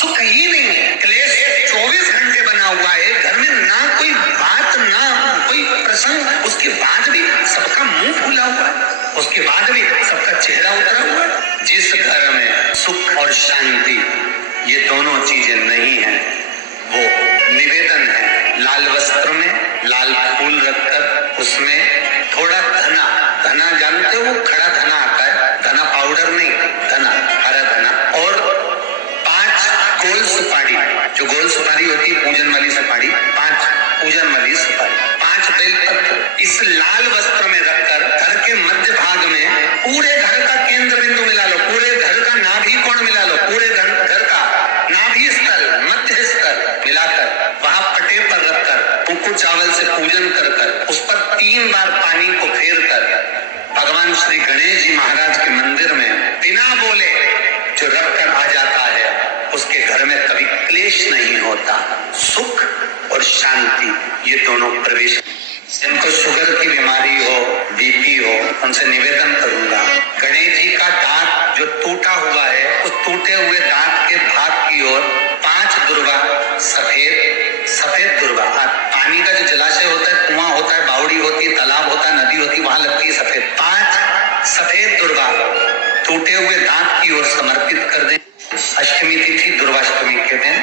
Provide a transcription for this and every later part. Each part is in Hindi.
सुख ही नहीं है, क्लेश 24 घंटे बना हुआ है घर में, ना कोई बात ना कोई प्रसंग, उसके बाद भी सबका मुंह फूला हुआ है, उसके बाद भी सबका चेहरा उतरा हुआ है। जिस घर में सुख और शांति ये दोनों चीजें नहीं है, वो निवेदन है लाल वस्त्र में लाल फूल रखकर, उसमें थोड़ा धना, धना जानते हो, खड़ा धना आता है, धना पाउडर नहीं, धना हरा धना, और 5 गोल सुपारी, जो गोल सुपारी होती है पूजन वाली सुपारी, 5 पूजन वाली सुपारी, 5 बेलपत्र इस लाल वस्त्र में रखकर घर के मध्य भाग में पूरे घर का केंद्र बिंदु मिला लो, पूरे घर का नाभि कोण मिला लो, पूरे घर का नाभि स्थल मध्य स्थल मिलाकर वहां पटे पर रखकर कुंकू चावल से पूजन कर कर उस पर 3 बार पानी को फेर कर भगवान श्री गणेश जी महाराज के मंदिर में बिना बोले जो रख कर आ जाता है, उसके घर में कभी क्लेश नहीं होता, सुख और शांति ये दोनों प्रवेश। जिनको शुगर की बीमारी हो, बीपी हो, उनसे निवेदन करूंगा, गणेश जी का दांत जो टूटा हुआ है, उस टूटे हुए दांत के भाग की ओर 5 दुर्वा, सफेद दुर्वा, पानी का जो जलाशय होता है, कुआं होता है, बावड़ी होती है, तालाब होता है, नदी होती है, वहां लगती है सफेद, 5 सफेद दुर्वा टूटे हुए दांत की ओर समर्पित कर दें। अष्टमी तिथि दुर्वाष्टमी के दिन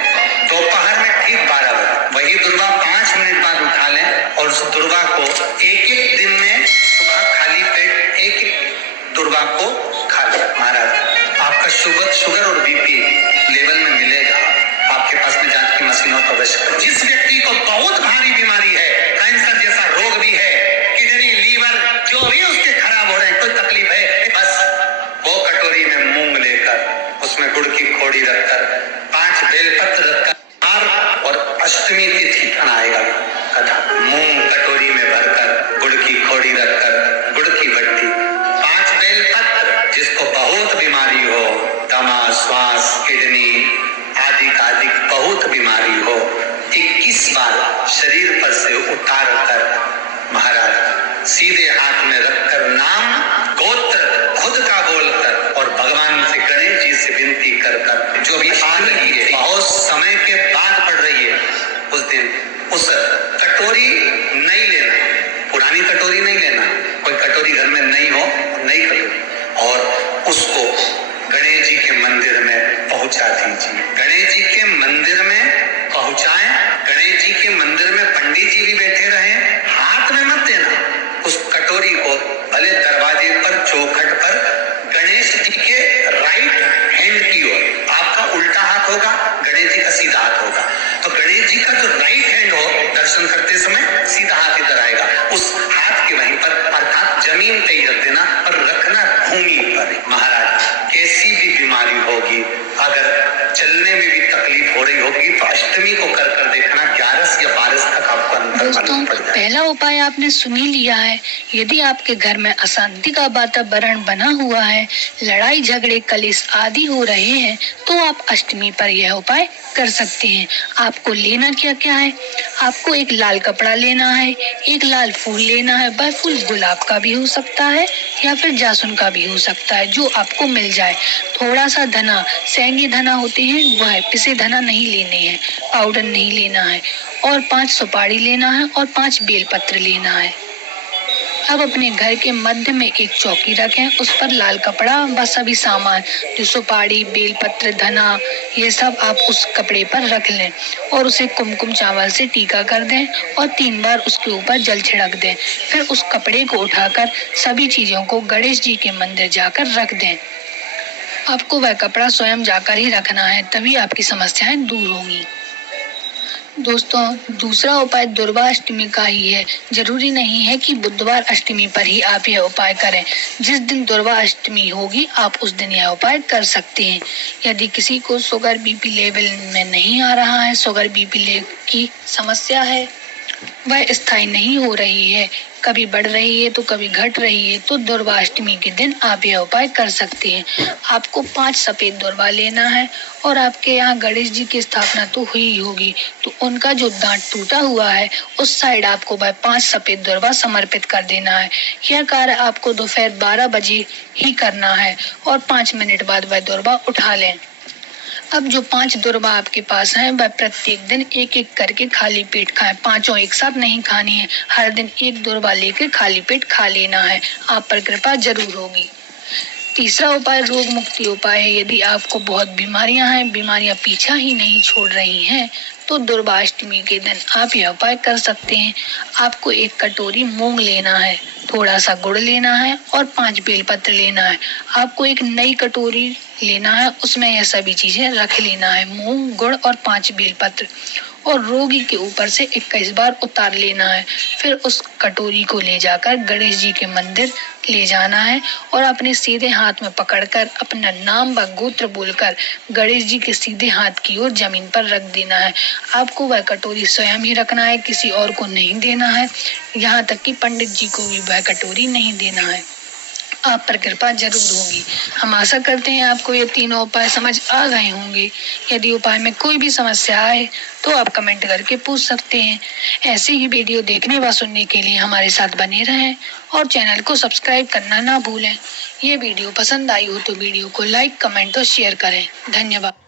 दोपहर में ठीक 12 बजे वही दुर्वा 5 मिनट बाद उठा लें और उस दुर्वा को एक दिन में सुबह खाली पेट एक दुर्वा को खा लें। महाराज आपका शुगर और बीपी लेवल में मिलेगा, आपके पास में जांच की मशीन हो तो अवश्य करें। जिस व्यक्ति को बहुत भारी बीमारी है, कैंसर जैसा रोग भी है, किडनी लीवर जो भी उसके खराब हो रहे हैं, कोई तकलीफ है, बस वो कटोरी में मूंग लेकर उसमें गुड़ की खोड़ी रखकर 5 बेलपत्र रखकर, और अष्टमी तिथि आएगा कथा, मूंग कटोरी में भरकर गुड़ की खोड़ी रखकर गुड़ की बट्टी, 5 बेलपत्र, जिसको बहुत बीमारी हो, दमा, श्वास, किडनी आदि बहुत बीमारी हो, 21 बार शरीर पर से उतार कर महाराज सीधे हाथ में रखकर नाम गोत्र खुद का बोलकर और भगवान से गणेश जी से विनती कर कर, जो भी आ रही है बहुत समय के बाद पड़ रही है, उस दिन उस कटोरी नहीं लेना, पुरानी कटोरी नहीं लेना, कोई कटोरी घर में नहीं हो, नई कटोरी, और उसको गणेश जी के मंदिर में पहुंचा दीजिए। गणेश जी के मंदिर में पहुंचाएं, गणेश जी के मंदिर में पंडित जी भी बैठे रहे, हाथ में मत देना उस कटोरी को, भले दरवाजे पर चौखट पर गणेश जी के राइट हैंड की ओर, आपका उल्टा हाथ होगा, गणेश जी का सीधा हाथ होगा, तो गणेश जी का जो राइट हैंड हो दर्शन करते समय सीधा हाथ इधर आएगा, उस हाथ के वहीं पर अर्थात जमीन पे ही रख देना और रखना भूमि पर। महाराज कैसी भी बीमारी होगी, अगर चलने में भी तकलीफ हो रही होगी तो अष्टमी को कर कर देखना, 11 या 12 तक आपको अंतर मालूम पड़ जाएगा। पहला उपाय आपने सुन ही लिया है। यदि आपके घर में अशांति का वातावरण बना हुआ है, लड़ाई झगड़े कलेश आदि हो रहे हैं, तो आप अष्टमी पर यह उपाय कर सकते हैं। आपको लेना क्या क्या है, आपको एक लाल कपड़ा लेना है, एक लाल फूल लेना है, वह फूल गुलाब का भी हो सकता है या फिर जासुन का भी हो सकता है, जो आपको मिल जाए। थोड़ा सा धना, सेंगे धना होते हैं, वह पिसे धना नहीं लेने हैं, पाउडर नहीं लेना है, और 5 सुपारी लेना है और 5 बेलपत्र लेना है। अब अपने घर के मध्य में एक चौकी रखें, उस पर लाल कपड़ा व सभी सामान जो सुपारी, बेलपत्र, धना, ये सब आप उस कपड़े पर रख लें और उसे कुमकुम चावल से टीका कर दें और 3 बार उसके ऊपर जल छिड़क दें। फिर उस कपड़े को उठाकर सभी चीजों को गणेश जी के मंदिर जाकर रख दें। आपको वह कपड़ा स्वयं जाकर ही रखना है, तभी आपकी समस्याएं दूर होंगी। दोस्तों, दूसरा उपाय दुर्वा अष्टमी का ही है। जरूरी नहीं है कि बुधवार अष्टमी पर ही आप यह उपाय करें। जिस दिन दुर्वा अष्टमी होगी आप उस दिन यह उपाय कर सकते हैं। यदि किसी को शुगर बीपी लेवल में नहीं आ रहा है, शुगर बीपी लेवल की समस्या है, वह स्थायी नहीं हो रही है, कभी बढ़ रही है तो कभी घट रही है, तो दुर्वा अष्टमी के दिन आप यह उपाय कर सकते हैं। आपको 5 सफेद दुर्वा लेना है और आपके यहाँ गणेश जी की स्थापना तो हुई ही होगी, तो उनका जो दांत टूटा हुआ है उस साइड आपको वह 5 सफेद दुर्वा समर्पित कर देना है। यह कार्य आपको दोपहर 12 बजे ही करना है और 5 मिनट बाद वह दुर्वा उठा लें। अब जो 5 दुर्वा आपके पास हैं, वह प्रत्येक दिन एक एक करके खाली पेट खाएं। पांचों एक साथ नहीं खानी है, हर दिन एक दुर्वा लेकर खाली पेट खा लेना है। आप पर कृपा जरूर होगी। तीसरा उपाय रोग मुक्ति उपाय है। यदि आपको बहुत बीमारियां हैं, बीमारियां पीछा ही नहीं छोड़ रही हैं, तो दुर्वाष्टमी के दिन आप यह उपाय कर सकते हैं। आपको 1 कटोरी मूंग लेना है, थोड़ा सा गुड़ लेना है और 5 बेलपत्र लेना है। आपको एक नई कटोरी लेना है, उसमें यह सभी चीजें रख लेना है, मूंग, गुड़ और 5 बेलपत्र, और रोगी के ऊपर से 21 बार उतार लेना है। फिर उस कटोरी को ले जाकर गणेश जी के मंदिर ले जाना है और अपने सीधे हाथ में पकड़कर अपना नाम व गोत्र बोलकर गणेश जी के सीधे हाथ की ओर जमीन पर रख देना है। आपको वह कटोरी स्वयं ही रखना है, किसी और को नहीं देना है, यहाँ तक कि पंडित जी को भी वह कटोरी नहीं देना है। आप पर कृपा जरूर होगी। हम आशा करते हैं आपको ये तीनों उपाय समझ आ गए होंगे। यदि उपाय में कोई भी समस्या आए तो आप कमेंट करके पूछ सकते हैं। ऐसे ही वीडियो देखने व सुनने के लिए हमारे साथ बने रहें और चैनल को सब्सक्राइब करना ना भूलें। ये वीडियो पसंद आई हो तो वीडियो को लाइक, कमेंट और शेयर करें। धन्यवाद।